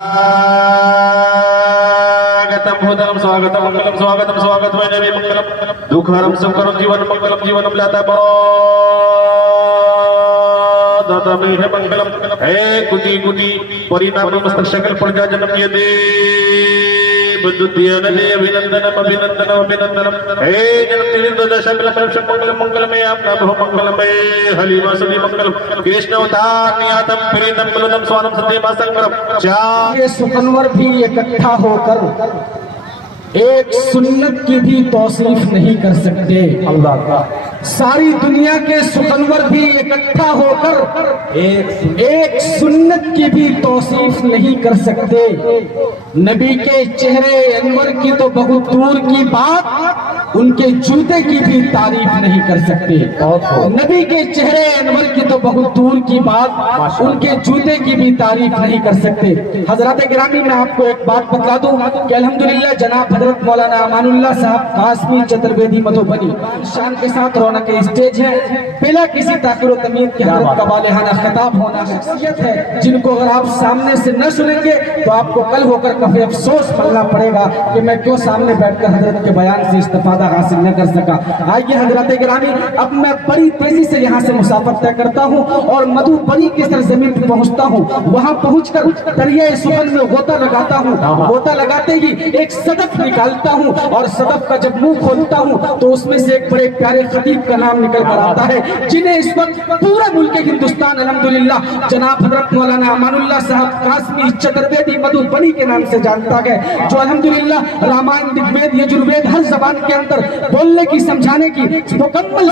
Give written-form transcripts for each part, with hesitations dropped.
स्वागतम भूतलम स्वागतम मंगलम स्वागतम स्वागत में नबी मंगलम दुखहरम सुखहरम जीवन मंगलम जीवनम लाता दाता में है मंगलम हे कुटी कुटी परिणाम मस्तक शकल प्रजा जन्म ये दे बुद्धियान दे अभिनंदनम अभिनंदनम अभिनंदनम हे जन्म तिलिंद दशकल परम मंगलम मंगलम में आपका बहु मंगलम में हलिमा सुनी मंगलम कृष्ण अवतार नियातम प्रीतम कुलम स्वानम सत्यम असंगरम ये सुकनवर भी इकट्ठा होकर एक सुन्नत की भी तौसीफ नहीं कर सकते। अल्लाह का सारी दुनिया के सुकनवर भी इकट्ठा होकर एक सुन्नत की भी तौसीफ नहीं कर सकते। नबी के चेहरे अनवर की तो बहुत दूर की बात, उनके जूते की भी तारीफ नहीं कर सकते। नबी के चेहरे अनवर की तो बहुत दूर की बात, उनके जूते की भी तारीफ नहीं कर सकते। हजरत गिरामी में आपको एक बात बता दूं कि अल्हम्दुलिल्लाह जनाब हजरत मौलाना अमानुल्लाह साहब कासमी चतुर्वेदी मधुबनी शान के साथ रौनक स्टेज है, बिना किसी ताक़ीर व तमीज़ के हजरत का वालिहाना खिताब होना शख्सियत है जिनको अगर आप सामने से न सुनेंगे तो आपको कल होकर काफी अफसोस पड़ना पड़ेगा कि मैं क्यों सामने बैठकर हजरत के बयान से इस्तिफादा हासिल न कर सका। आइए हजरत गिरामी, अब मैं बड़ी तेजी से यहाँ से मुसाफर तय करता हूँ और मधुबनी की सरजमीन पर पहुँचता हूँ। वहाँ पहुँचकर दरिया सुखन में गोता लगाता हूँ। गोता लगाते ही एक सदफ निकालता हूँ और सदफ का जब मुंह खोलता हूँ तो उसमें से एक बड़े प्यारे खतीब का नाम निकल कर आता है जिन्हें इस वक्त पूरा मुल्क हिंदुस्तान अल्हम्दुलिल्लाह जनाब हजरत मौलाना अमानुल्लाह साहब कासमी चतुर्वेदी मधुबनी के नाम से जानता है, जो अल्हम्दुलिल्लाह रामायण ऋग्वेद यजुर्वेद हर जबान के अंदर बोलने की समझाने की मुकम्मल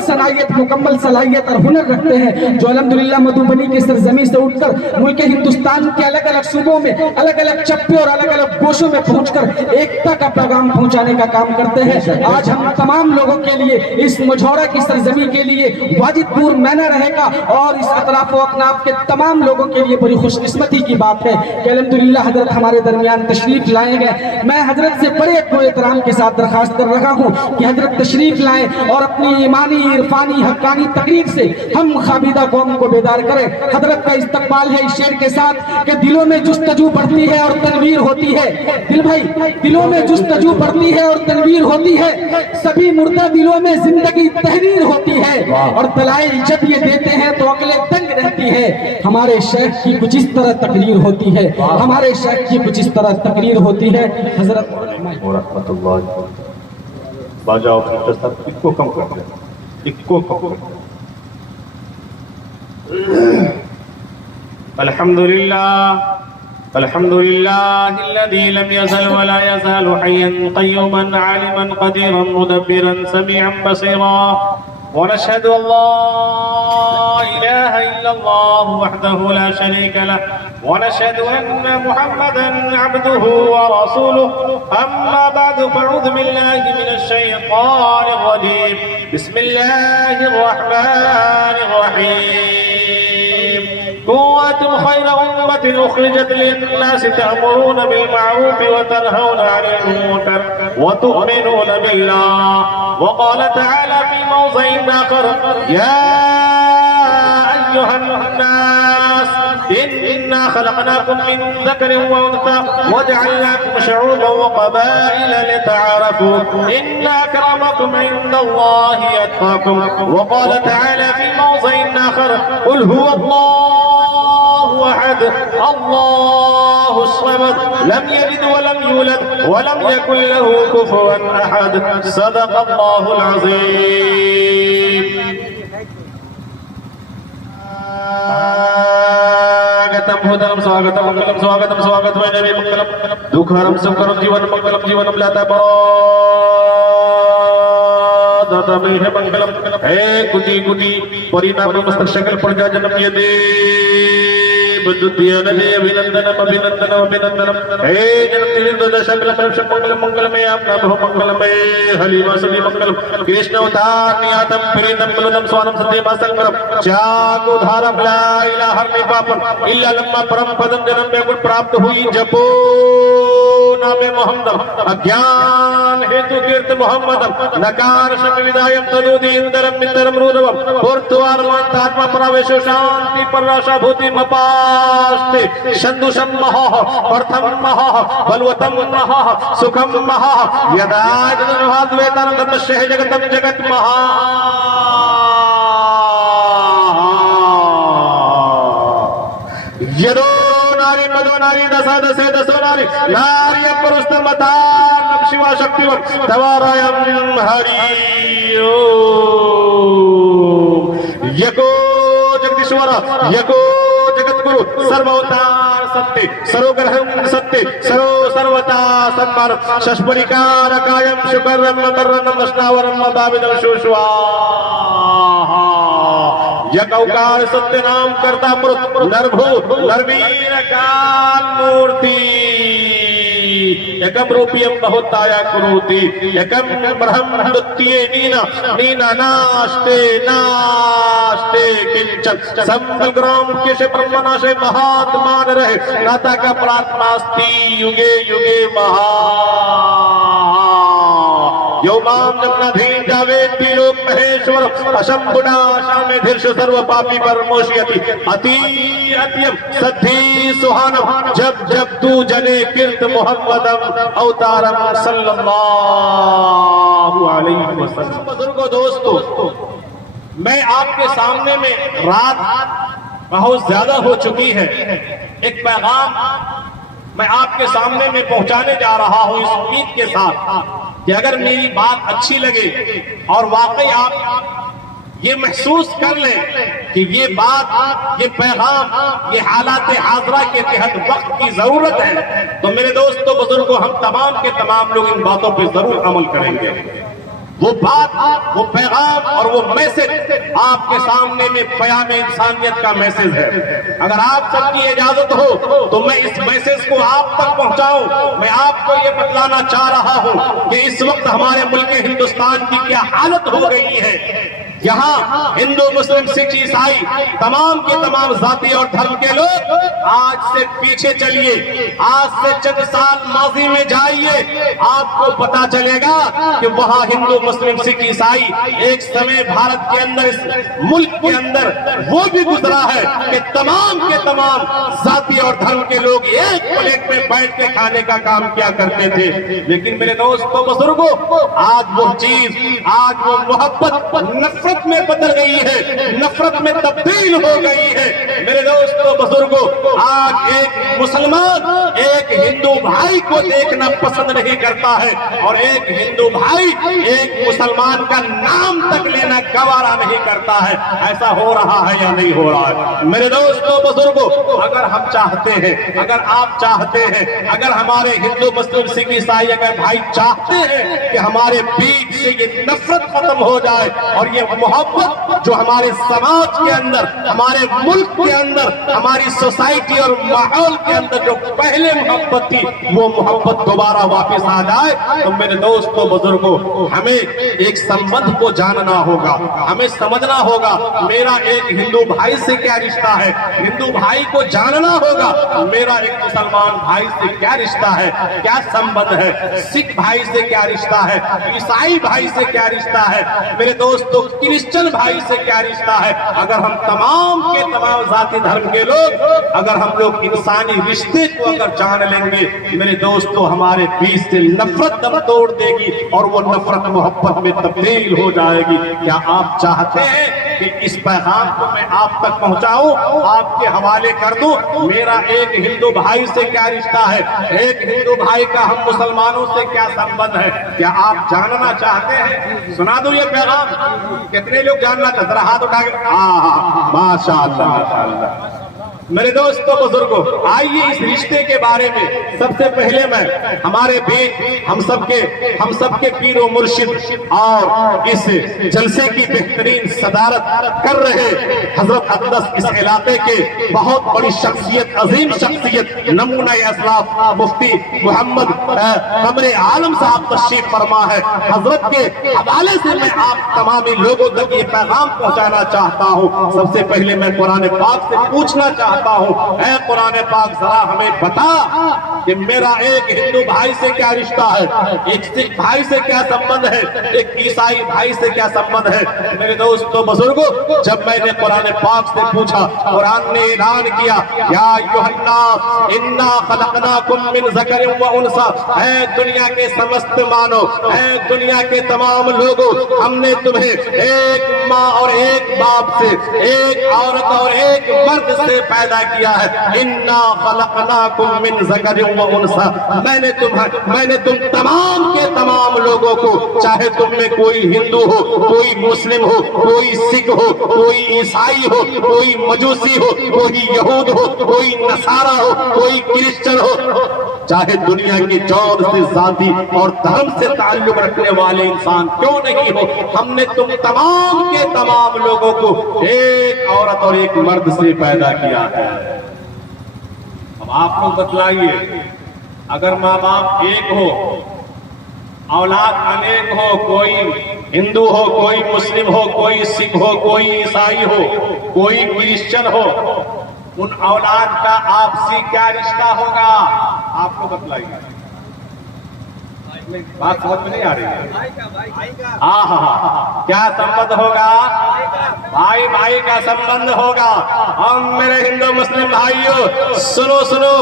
सलाहियत और हुनर रखते हैं, जो अल्हम्दुलिल्लाह मधुबनी की सरजमीन से उठकर मुल्क हिंदुस्तान के अलग अलग सूबों में अलग अलग चप्पे और अलग अलग गोशों में पहुंचकर एकता का पैगाम पहुंचाने का काम करते हैं। आज हम तमाम लोगों के लिए इस मझौरा की सरजमी के लिए वाजिदपुर मैना रहेगा और इस अतराफ व अकनाफ के तमाम लोगों के लिए बड़ी खुशकिस्मती की बात है कि अल्हम्दुलिल्लाह हजरत हमारे दरमियान तशरीफ लाए हैं। मैं हजरत से बड़े एहतराम के साथ दरखास्त कर रहा हूँ कि हजरत तशरीफ लाएं और अपनी ईमानी इरफानी हक्कानी तकरीर से हम खाबिदा कौम को बेदार करें। हजरत का इस्तकबाल है इस शेर के साथ कि दिलों में जुस्तजू बढ़ती है और तनवीर होती है। दिल भाई, दिलों में जुस्तजू बढ़ती है और तनवीर होती है, सभी मुर्दा दिलों में जिंदगी तहरीर होती है और दलाइल जब ये देते हैं तो अकलें तंग रहती है। हमारे शेख की कुछ इस तरह तकरीर होती है, हमारे शेख की कुछ इस तरह तकरीर होती है। हजरत बाजाओ इसको कम कर दे, इसको कम कर दे। अल्हम्दुलिल्लाह अल्हम्दुलिल्लाहिल्लज़ी लम यज़ल व ला यज़ालु हय्यन क़य्यूमन आलिमन क़दीरन मुदब्बिरन समीअन बसीरा व नशहदु अल्ला इलाहा इल्लल्लाह वहदहु ला शरीका लह व नशहदु अन्ना मुहम्मदन अब्दुहु व रसूलुहु अम्मा बअदु फ़अऊज़ु बिल्लाहि मिनश शैतानिर रजीम बिस्मिल्लाहिर रहमानिर रहीम कुंतुम खैरा उम्मतिन उखरिजत लिन्नासि तअमुरूना बिल मअरूफि व तनहौना अनिल मुनकर व तु'मिनूना बिल्लाह व क़ाल तआला फी मौज़िइन आख़र या अय्युहन नास इन्ना खलक़नाकुम मिन ज़करिन व उन्सा व जअलनाकुम शुऊबन व क़बाइला लितअआरफ़ू इन्ना अक्रमकुम इंदल्लाहि अत्क़ाकुम व क़ाल तआला फी मौज़िइन आख़र क़ुल हुवल्लाहु अहद अल्लाहुस समद लम यलिद व लम यूलद व लम यकुल लहू कुफुवन अहद सदक़ल्लाहुल अज़ीम। स्वागतम स्वागतम मंगलम स्वागतम स्वागत में नबी मंगलम दुखहरम सुखहरम जीवन मंगलम जीवनम लाता दाता में है मंगलम हे कुटी कुटी परिणाम मस्तक शकल प्रजा जन्म ये दे बुद्धियान दे अभिनंदनम अभिनंदनम अभिनंदनम हे जन्म तिलिंद दशकल परम मंगलम मंगलम में आपका बहु मंगलम में हलिमा सुनी मंगलम कृष्ण अवतार नियातम प्रीतम कुलम स्वानम सत्यम असंगरम जागो धारम ला इलाहा इल्लल्लाह इल्ला लम्मा परम पदम जन्म में गुण प्राप्त हुई जपो नामे मोहम्मद अज्ञान हेतु कीर्त मोहम्मद नकार शमिदायम तदुदींदरम मिंदरम रूरवम पूर्तवार्मांतात्मा प्रवेशो शांति परराशा भूति मपास्ते शंदुषम महा प्रथम महा बलवतम महा सुखम महा यदाद्वेतन धर्मस्य जगतम जगत महा यदो नारी मदो नारी दशा दशे दशो नारी नारी अपरुस्तमतान शिवा शक्तिवत् तवारायम हरि ओम यको जगदीश्वर यको जगतगुरु सर्वोतार सत्य सर्वग्रहण सत्य सर्वता सत्कार शस्परिकार कायम शुकरम मतरम वैष्णवरम दाविदम शुश्वा यकौकार सत्य नाम करता मृत नरभू नरवीर काल मूर्ति एकम रूपियम बहुताया कुरुति एकम ब्रह्म द्वितीय नीना नीना नास्ते नास्ते किंचन संग्राम के से ब्रह्मनाशे महात्मान रहे नाता का प्रात्मास्ति युगे युगे महा योमाम जपनाधीन जावे तीलोक महेश्वर अशंभुना शामे धीर्ष सर्व पापी परमोषयति अति अत्यम सद्धि सुहानम जब जब तू जने कीर्त मोहम्मदम अवतारम सल्लल्लाहु अलैहि वसल्लम। बुजुर्गों दोस्तों, मैं आपके सामने में रात बहुत ज्यादा हो चुकी है, एक पैगाम मैं आपके सामने में पहुंचाने जा रहा हूं इस उम्मीद के साथ कि अगर मेरी बात अच्छी लगे और वाकई आप ये महसूस कर लें कि ये बात, ये पैगाम, ये हालात हाजरा के तहत वक्त की जरूरत है, तो मेरे दोस्तों बुजुर्गों, हम तमाम के तमाम लोग इन बातों पे जरूर अमल करेंगे। वो बात, वो पैगाम और वो मैसेज आपके सामने में पयाम इंसानियत का मैसेज है। अगर आप सबकी इजाजत हो तो मैं इस मैसेज को आप तक पहुंचाऊं। मैं आपको ये बतलाना चाह रहा हूं कि इस वक्त हमारे मुल्क हिंदुस्तान की क्या हालत हो गई है। यहाँ हिंदू मुस्लिम सिख ईसाई तमाम के तमाम जाति और धर्म के लोग आज से पीछे चलिए, आज से चंद साल माजी में जाइए, आपको पता चलेगा कि वहाँ हिंदू मुस्लिम सिख ईसाई एक समय भारत के अंदर, इस मुल्क के अंदर वो भी गुजरा है कि तमाम के तमाम जाति और धर्म के लोग एक प्लेट में बैठ के खाने का काम किया करते थे। लेकिन मेरे दोस्तों बुजुर्गों, आज वो चीज, आज वो मोहब्बत नफरत में बदल गई है, नफरत में तब्दील हो गई है। मेरे दोस्तों बुजुर्गों, आज एक मुसलमान एक हिंदू भाई को देखना पसंद नहीं करता है और एक हिंदू भाई एक मुसलमान का नाम तक लेना गवारा नहीं करता है। ऐसा हो रहा है या नहीं हो रहा है? मेरे दोस्तों बुजुर्गों, अगर हम चाहते हैं, अगर आप चाहते हैं, अगर हमारे हिंदू मुस्लिम सिख ईसाई अगर भाई चाहते हैं कि हमारे बीच से ये नफरत खत्म हो जाए और ये मोहब्बत जो हमारे समाज के अंदर, हमारे मुल्क के अंदर, हमारी सोसाइटी और माहौल के अंदर जो पहले मोहब्बत थी, वो मोहब्बत दोबारा वापस आ जाए, तो मेरे दोस्तों बुजुर्गों, हमें एक संबंध को जानना होगा, हमें समझना होगा मेरा एक हिंदू भाई से क्या रिश्ता है, हिंदू भाई को जानना होगा मेरा एक मुसलमान भाई से क्या रिश्ता है, क्या संबंध है, सिख भाई से क्या रिश्ता है, ईसाई भाई से क्या रिश्ता है, मेरे दोस्तों क्रिश्चियन भाई से क्या रिश्ता है। अगर हम तमाम के तमाम जाति धर्म के लोग, अगर हम लोग इंसानी रिश्ते को अगर जान लेंगे, मेरे दोस्तों, हमारे बीच से नफरत दम तोड़ देगी और वो नफरत मोहब्बत में तब्दील हो जाएगी। क्या आप चाहते हैं कि इस पैगाम को मैं आप तक पहुंचाऊं, आपके हवाले कर दूं? मेरा एक हिंदू भाई से क्या रिश्ता है, एक हिंदू भाई का हम मुसलमानों से क्या संबंध है, क्या आप जानना चाहते हैं? सुना दूं ये पैगाम? कितने लोग जानना चाहते? जरा हाथ उठा के। हाँ, माशाअल्लाह माशाअल्लाह। मेरे दोस्तों बुजुर्गों, आइए इस रिश्ते के बारे में सबसे पहले मैं हमारे बीच हम सबके पीर व मुर्शिद और इस जलसे की बेहतरीन सदारत कर रहे हजरत अक़दस इस इलाके के बहुत बड़ी शख्सियत, अजीम शख्सियत, नमूना असलाफ मुफ्ती मोहम्मद कमरे आलम साहब तशरीफ फरमा है। हजरत के हवाले से मैं आप तमामी लोगों तक ये पैगाम पहुंचाना चाहता हूँ। सबसे पहले मैं कुरान पाक से पूछना चाहता चाहता हूँ, ऐ कुरान पाक जरा हमें बता कि मेरा एक हिंदू भाई से क्या रिश्ता है, एक सिख भाई से क्या संबंध है, एक ईसाई भाई से क्या संबंध है। मेरे दोस्तों बुजुर्गों, जब मैंने कुरान पाक से पूछा, कुरान ने ऐलान किया, या अय्युहन्नास इन्ना खलकनाकुम मिन ज़करिन व उनसा, ऐ दुनिया के समस्त मानव, ऐ दुनिया के तमाम लोगों, हमने तुम्हें एक माँ और एक बाप से, एक औरत और एक मर्द से पैदा किया है। इन्ना खलकनाकुम मिन ज़करिन व उनसा, मैंने तुम तमाम के तमाम लोगों को, चाहे तुम में कोई हिंदू हो, कोई मुस्लिम हो, कोई सिख हो, कोई ईसाई हो, कोई मजूसी हो, कोई यहूद हो, कोई नसारा हो, कोई क्रिश्चियन हो, चाहे दुनिया की जौन से जाति और धर्म से ताल्लुक रखने वाले इंसान क्यों नहीं हो, हमने तुम तमाम के तमाम लोगों को एक औरत और एक मर्द से पैदा किया है। अब आप लोग बतलाइए, अगर माँ बाप एक हो, औलाद अनेक हो, कोई हिंदू हो, कोई मुस्लिम हो, कोई सिख हो, कोई ईसाई हो, कोई क्रिश्चियन हो, उन औलाद का आपसी क्या रिश्ता होगा, आपको बतलाइए। बात समझ में नहीं आ रही है? हाँ, क्या संबंध होगा? भाई भाई का संबंध होगा। हम मेरे हिंदू मुस्लिम भाइयों सुनो सुनो,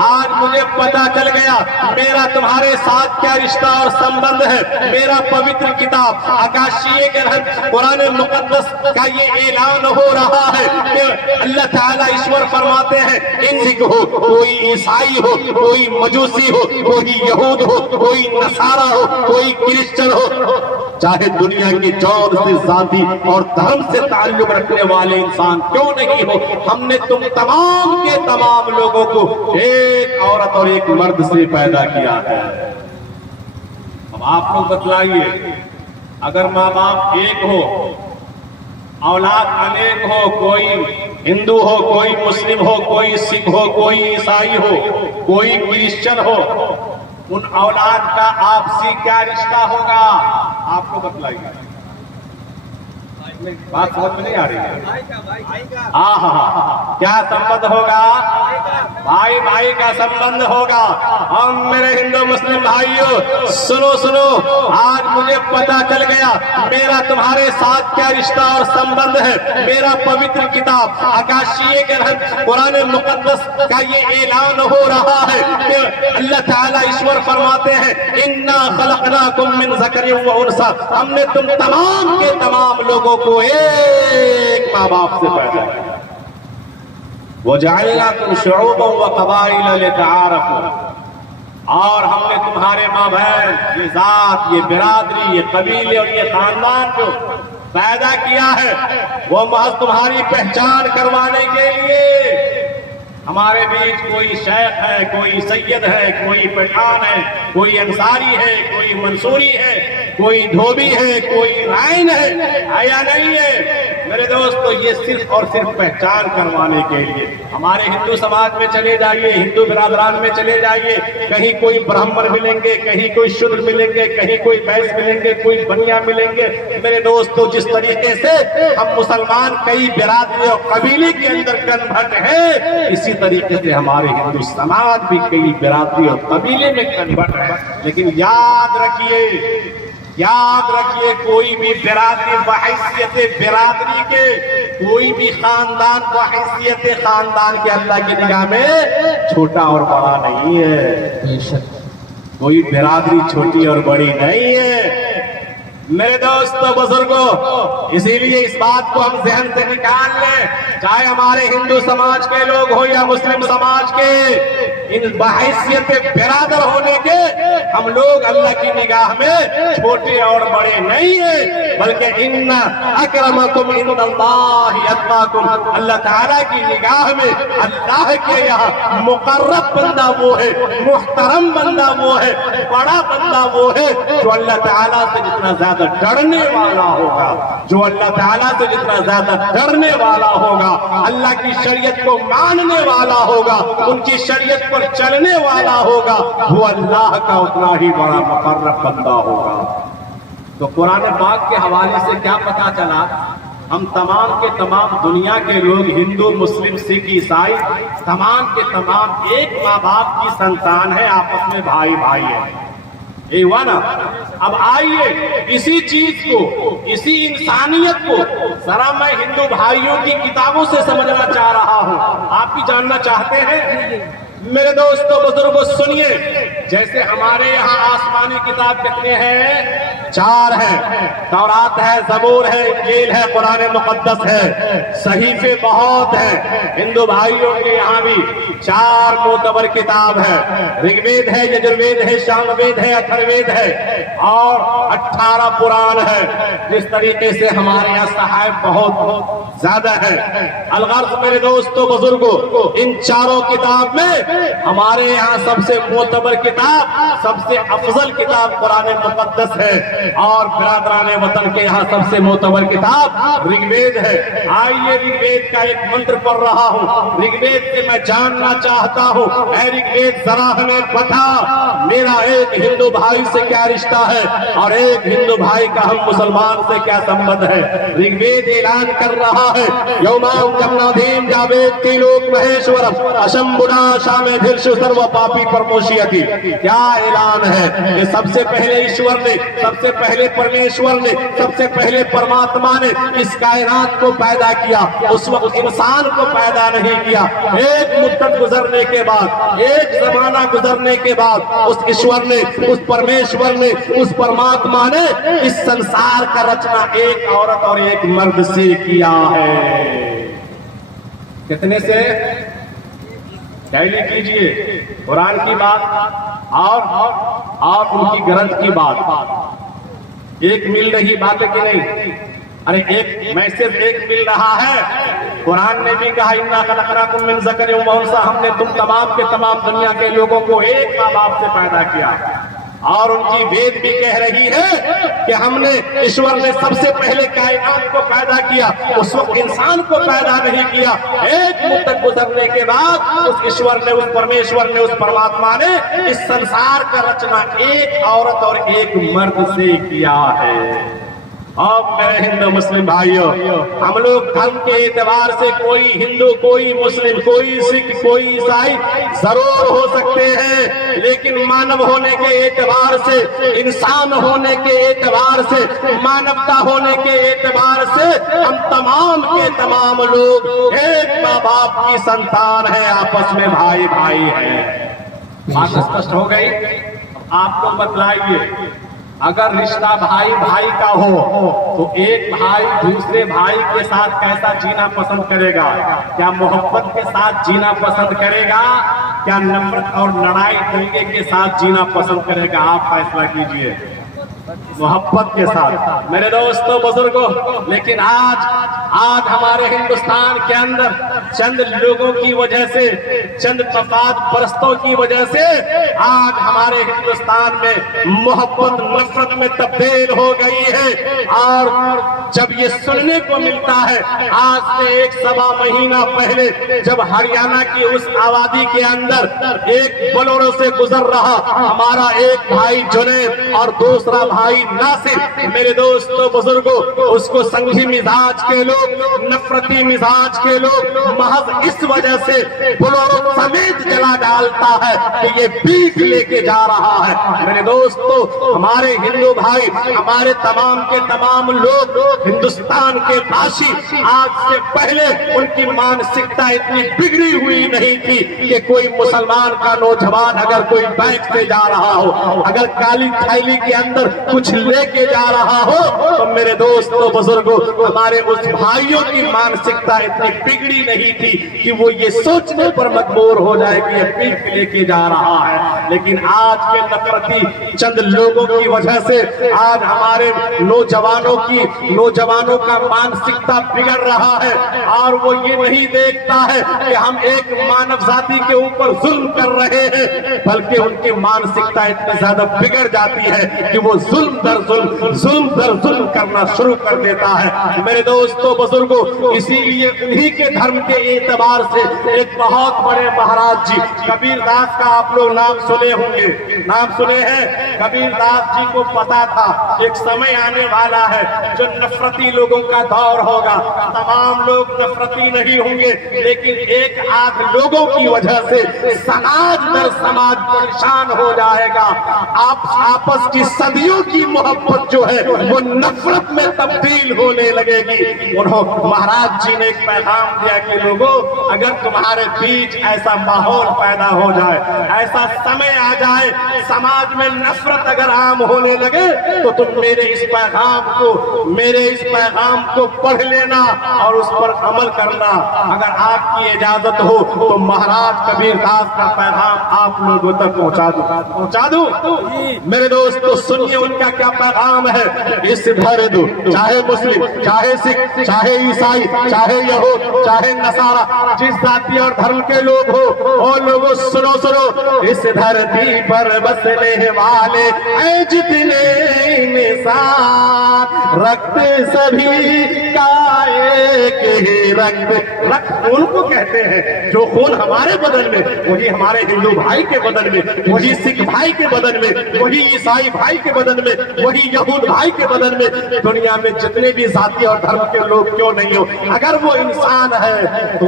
आज मुझे पता चल गया मेरा तुम्हारे साथ क्या रिश्ता और संबंध है। मेरा पवित्र किताब आकाशीय ग्रंथ कुरान मुकद्दस का ये ऐलान हो रहा है कि अल्लाह ताला ईश्वर फरमाते हैं, इन सिख हो, कोई ईसाई हो, कोई मजूसी हो, कोई यहूद हो, कोई नसारा हो, कोई क्रिश्चियन हो, चाहे दुनिया की जौन से जाति और धर्म से ताल्लुक रखने वाले इंसान क्यों नहीं हो, हमने तुम तमाम के तमाम लोगों को एक औरत और एक मर्द से पैदा किया है। अब आप लोग बतलाइए, अगर माँ बाप एक हो, औलाद अनेक हो, कोई हिंदू हो, कोई मुस्लिम हो, कोई सिख हो, कोई ईसाई हो, कोई क्रिश्चियन हो, उन औलाद का आपसी क्या रिश्ता होगा, आपको बतलाइए। बात समझ में नहीं आ रही है? हाँ, क्या संबंध होगा? भाई भाई का संबंध होगा। हम मेरे हिंदू मुस्लिम भाइयों सुनो सुनो, आज मुझे पता चल गया मेरा तुम्हारे साथ क्या रिश्ता और संबंध है। मेरा पवित्र किताब आकाशीय ग्रंथ कुरान मुकद्दस का ये ऐलान हो रहा है कि अल्लाह ताला ईश्वर फरमाते हैं, इन्ना खलकनाकुम मिन ज़करिन व उनसा, हमने तुम तमाम के तमाम लोगों को एक माँ बाप से पैदा किया। वजअलनाकुम शुऊबन व क़बाइल लितआरफू, और हमने तुम्हारे माँ बहन, ये जात, ये बिरादरी, ये कबीले और ये खानदान जो पैदा किया है, वो महज तुम्हारी पहचान करवाने के लिए। हमारे बीच कोई शेख है, कोई सैयद है, कोई पठान है, कोई अंसारी है, कोई मंसूरी है, कोई धोबी है, कोई राइन है या नहीं है। मेरे दोस्तों, ये सिर्फ और सिर्फ पहचान करवाने के लिए। हमारे हिंदू समाज में चले जाइए, हिंदू बिरादरान में चले जाइए, कहीं कोई ब्राह्मण मिलेंगे, कहीं कोई शूद्र मिलेंगे, कहीं कोई बैस मिलेंगे, कोई बनिया मिलेंगे। मेरे दोस्तों, जिस तरीके से हम मुसलमान कई बिरादरी और कबीले के अंदर कन्वर्ट है, इसी तरीके से हमारे हिंदू समाज भी कई बिरादरी और कबीले में कन्वर्ट है। लेकिन याद रखिए, कोई भी बिरादरी बहैसियत बिरादरी के, कोई भी खानदान बहैसियत खानदान के अल्लाह की निगाह में छोटा और बड़ा नहीं है। कोई बिरादरी छोटी और बड़ी नहीं है। मेरे दोस्तों बुजुर्गों, इसीलिए इस बात को हम जहन से निकाल लें, चाहे हमारे हिंदू समाज के लोग हो या मुस्लिम समाज के, इन बहैसियत बिरादर होने के हम लोग अल्लाह की निगाह में छोटे और बड़े नहीं है, बल्कि इन्ना अकरमकुम इंदल्लाहि अत्काकुम, अल्लाह ताला की निगाह में अल्लाह के यहाँ मुकर्रब बंदा वो है, मुहतरम बंदा वो है, बड़ा बंदा वो है जो अल्लाह ताला से जितना ज्यादा डरने वाला होगा, जो अल्लाह ताला से जितना ज्यादा डरने वाला होगा, अल्लाह की शरीयत को मानने वाला होगा, उनकी शरीयत पर चलने वाला होगा, वो अल्लाह का उतना ही बड़ा मुकर्रब बंदा होगा। तो कुरान पाक के हवाले से क्या पता चला हम तमाम के तमाम दुनिया के लोग, हिंदू, मुस्लिम, सिख, ईसाई, तमाम के तमाम एक माँ बाप की संतान है, आपस में भाई भाई है। ये हुआ ना। अब आइए इसी चीज को, इसी इंसानियत को जरा मैं हिंदू भाइयों की किताबों से समझना चाह रहा हूं। आप भी जानना चाहते हैं? मेरे दोस्तों बुजुर्गों सुनिए, जैसे हमारे यहाँ आसमानी किताब कितने हैं? 4 है। तौरात है, ज़बूर है, इंजील है, कुरान मुक़द्दस है, सहीफे बहुत है। हिंदू भाइयों के यहाँ भी 4 मोतबर किताब है। ऋग्वेद है, यजुर्वेद है, सामवेद है, अथर्ववेद है और 18 पुराण है। जिस तरीके से हमारे यहाँ सहायक बहुत ज्यादा है। अलगर्ज मेरे दोस्तों बुजुर्गों, इन 4 किताब में हमारे यहाँ सबसे मोतबर किताब, सबसे अफजल किताब कुरान मुक़द्दस है और बिरादराने वतन के यहाँ सबसे मोतबर किताब ऋग्वेद है। आइए ऋग्वेद का एक मंत्र पढ़ रहा हूँ। ऋग्वेद से मैं जानना चाहता हूँ, ऋग्वेद जरा हमें बता, मेरा एक हिंदू भाई से क्या रिश्ता है और एक हिंदू भाई का हम मुसलमान से क्या संबंध है। ऋग्वेद ऐलान कर रहा है, यौमाम जमनाधीम जावेद त्रिलोक महेश्वरम अशंभुना शामेधिर्षु सर्व पापी परमोशियति। क्या ऐलान है? ये सबसे पहले ईश्वर ने, सबसे पहले परमेश्वर ने, सबसे पहले परमात्मा ने इस कायनात को पैदा किया। उस वक्त इंसान को पैदा नहीं किया। एक मुद्दत गुजरने के बाद, एक जमाना गुजरने के बाद उस ईश्वर ने, उस परमेश्वर ने, उस परमात्मा ने इस संसार का रचना एक औरत और एक मर्द से किया है। कितने से? कैली कीजिए, कुरान की बात और उनकी ग्रंथ की बात एक मिल रही बात है कि नहीं? अरे एक मैसेज एक मिल रहा है। कुरान ने भी कहा, इन्ना खलक़नाकुम मिन ज़करिन व उन्सा, हमने तुम तमाम के तमाम दुनिया के लोगों को एक माँ बाप से पैदा किया। और उनकी वेद भी कह रही है कि हमने, ईश्वर ने सबसे पहले कायनात को पैदा किया, उस वक्त इंसान को पैदा नहीं किया। एक मुद्दत गुजरने के बाद उस ईश्वर ने, उस परमेश्वर ने, उस परमात्मा ने इस संसार का रचना एक औरत और एक मर्द से किया है। अब मेरे हिंदू मुस्लिम भाइयों, हम लोग धर्म के एतबार से कोई हिंदू, कोई मुस्लिम, कोई सिख, कोई ईसाई जरूर हो सकते हैं, लेकिन मानव होने के एतबार से, इंसान होने के एतबार से, मानवता होने के एतबार से हम तमाम के तमाम लोग एक माँ बाप की संतान है, आपस में भाई भाई है। बात स्पष्ट हो गई? आप लोग बतलाइए, अगर रिश्ता भाई भाई का हो तो एक भाई दूसरे भाई के साथ कैसा जीना पसंद करेगा? क्या मोहब्बत के साथ जीना पसंद करेगा? क्या नफरत और लड़ाई दंगे के साथ जीना पसंद करेगा? आप फैसला कीजिए। मोहब्बत के साथ। मेरे दोस्तों बुजुर्गों, लेकिन आज हमारे हिंदुस्तान के अंदर चंद लोगों की वजह से, चंद मफाद परस्तों की वजह से आज हमारे हिंदुस्तान में मोहब्बत नफरत में तब्दील हो गई है। और जब ये सुनने को मिलता है, आज से 1-1.25 महीना पहले जब हरियाणा की उस आबादी के अंदर एक बोलेरो से गुजर रहा हमारा एक भाई जुनैद और दूसरा भाई नासिर, मेरे दोस्तों बुजुर्गों, उसको संघी मिजाज के लोग, नफरती मिजाज के लोग महज इस वजह से बोलेरो समेत जला डालता है कि ये पीक लेके जा रहा है। मेरे दोस्तों, हमारे हिंदू भाई, हमारे तमाम के तमाम लोग हिंदुस्तान के वासी, आज से पहले उनकी मानसिकता इतनी बिगड़ी हुई नहीं थी कि कोई मुसलमान का नौजवान अगर कोई बाइक से जा रहा हो, अगर काली थैली के अंदर कुछ लेके जा रहा हो, तो मेरे दोस्तों बुजुर्गों, हमारे उस भाइयों की मानसिकता इतनी बिगड़ी नहीं थी कि वो ये सोचने पर मजबूर हो जाए कि ये पीक लेके जा रहा है। लेकिन आज के नफरती चंद लोगों की वजह से आज हमारे नौजवानों का मानसिकता बिगड़ रहा है और वो ये नहीं देखता है कि हम एक मानव जाति के ऊपर जुल्म कर रहे हैं, बल्कि उनकी मानसिकता इतनी ज्यादा बिगड़ जाती है कि वो जुल्म दर जुल्म करना शुरू कर देता है। मेरे दोस्तों बुजुर्गों, इसीलिए उन्हीं के धर्म के एतबार से एक बहुत बड़े महाराज जी कबीर दास का आप लोग नाम सुने होंगे, नाम सुने हैं। कबीर दास जी को पता था एक समय आने वाला है जो नफरती लोगों का दौर होगा। तमाम लोग नफरती नहीं होंगे, लेकिन एक आध लोगों की वजह से समाज दर समाज परेशान हो जाएगा। आप आपस की सदियों की मोहब्बत जो है वो नफरत में तब्दील होने लगेगी। उन्होंने महाराज जी ने एक पैगाम दिया कि लोगों, अगर तुम्हारे बीच ऐसा माहौल पैदा हो जाए, ऐसा समय आ जाए, समाज में नफरत अगर आम होने लगे, तो तुम मेरे इस पैगाम को पढ़ लेना और उस पर अमल करना। अगर आपकी इजाजत हो तो महाराज कबीर दास का पैगाम आप लोगों तक पहुंचा दूं। मेरे दोस्तों सुनिए उनका क्या पैगाम है। इस धर दो, चाहे मुस्लिम, चाहे सिख, चाहे ईसाई, चाहे यहूद, चाहे नसारा, जिस जाति और धर्म के लोग हो, और लोगों सुनो सुनो, इस धरती पर बसने वाले ऐ जितने इंसान, रक्त सभी का एक ही रक्त उनको कहते हैं जो खून हमारे बदन में, वही हमारे हिंदू भाई के बदन में, वही सिख भाई के बदन में, वही ईसाई भाई के बदन में, वही यहूद भाई के बदन में। दुनिया में जितने भी जाति और धर्म के लोग क्यों नहीं हो, अगर वो इंसान है तो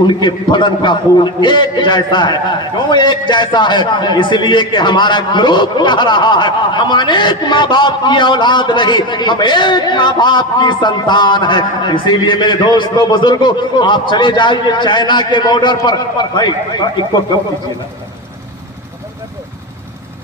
उनके बदन का खून एक जैसा है। क्यों एक जैसा है? इसलिए कि हमारा ग्रुप कह रहा है हम अनेक माँ बाप की औलाद नहीं, हम एक माँ बाप की संतान है। इसीलिए मेरे दोस्तों बुजुर्गों, आप चले जाइए चाइना के बॉर्डर पर, भाई इनको कम कीजिए ना,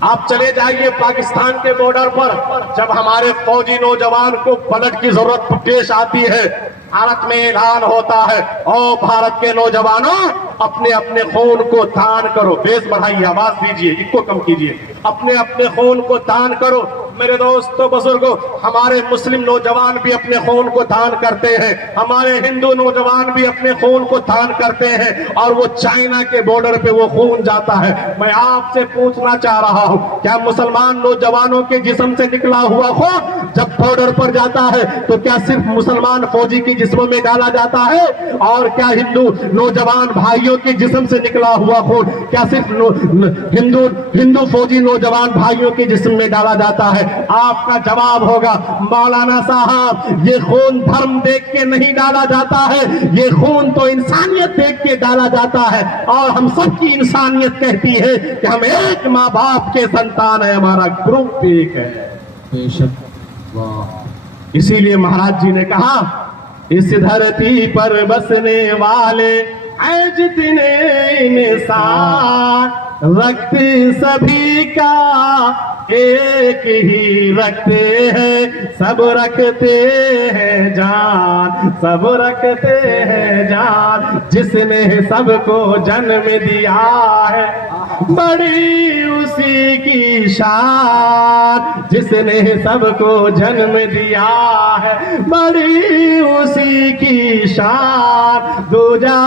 आप चले जाइए पाकिस्तान के बॉर्डर पर, जब हमारे फौजी नौजवान को पलट की जरूरत पेश आती है, भारत में ऐलान होता है और भारत के नौजवानों अपने अपने खून को दान करो। बेस बढ़ाइए, आवाज दीजिए, इनको कम कीजिए, अपने अपने खून को दान करो। मेरे दोस्तों बुजुर्गों, हमारे मुस्लिम नौजवान भी अपने खून को दान करते हैं, हमारे हिंदू नौजवान भी अपने खून को दान करते हैं, और वो चाइना के बॉर्डर पे वो खून जाता है। मैं आपसे पूछना चाह रहा हूं, क्या मुसलमान नौजवानों के जिस्म से निकला हुआ खून जब बॉर्डर पर जाता है तो क्या सिर्फ मुसलमान फौजी के जिस्म में डाला जाता है, और क्या हिंदू नौजवान भाइयों के जिस्म से निकला हुआ खून क्या सिर्फ हिंदू फौजी नौजवान भाइयों के जिस्म में डाला जाता है? आपका जवाब होगा, मौलाना साहब ये खून धर्म देख के नहीं डाला जाता है, ये खून तो इंसानियत देख के डाला जाता है, और हम सबकी इंसानियत कहती है कि हम एक माँ बाप के संतान है, हमारा ग्रुप एक है। बेशक, वाह। इसीलिए महाराज जी ने कहा, इस धरती पर बसने वाले ऐ जितने इंसान, रक्त सभी का एक ही रखते हैं, सब रखते हैं जान, सब रखते हैं जान। जिसने सबको जन्म दिया है बड़ी उसी की शान, जिसने सबको जन्म दिया है बड़ी उसी की शान। दूजा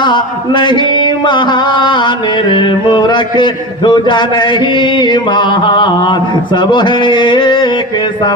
नहीं महान निर्मूरख, दूजा नहीं महान, सब है एक समान।